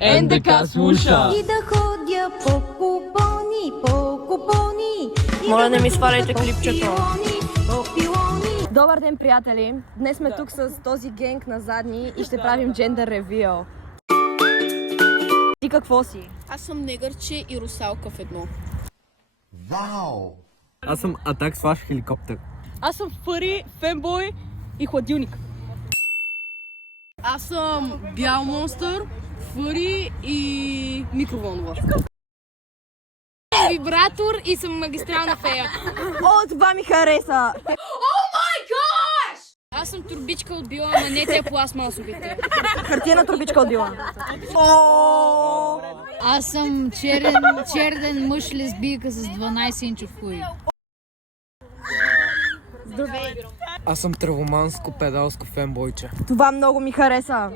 НДК слуша! И да ходя по купони. Моля, не ми сваляйте клипчето. По пилони. Добър ден, приятели! Днес сме тук с този генг на задни и ще правим джендър ревил. Ти какво си? Аз съм негърче и русалка в едно. Вау! Аз съм Атак слаш хеликоптер. Аз съм фъри, фенбой и хладилник. Аз съм бял монстър, фъри и микроволнова. Вибратор и съм магистрална фея. О, това ми хареса! Аз съм турбичка от била, ама не те пластмасовите. Хартиена турбичка от Дила. Аз съм черен мъж лесбийка с 12-инчов хуй. Аз съм травоманско педалско фенбойче. Това много ми хареса.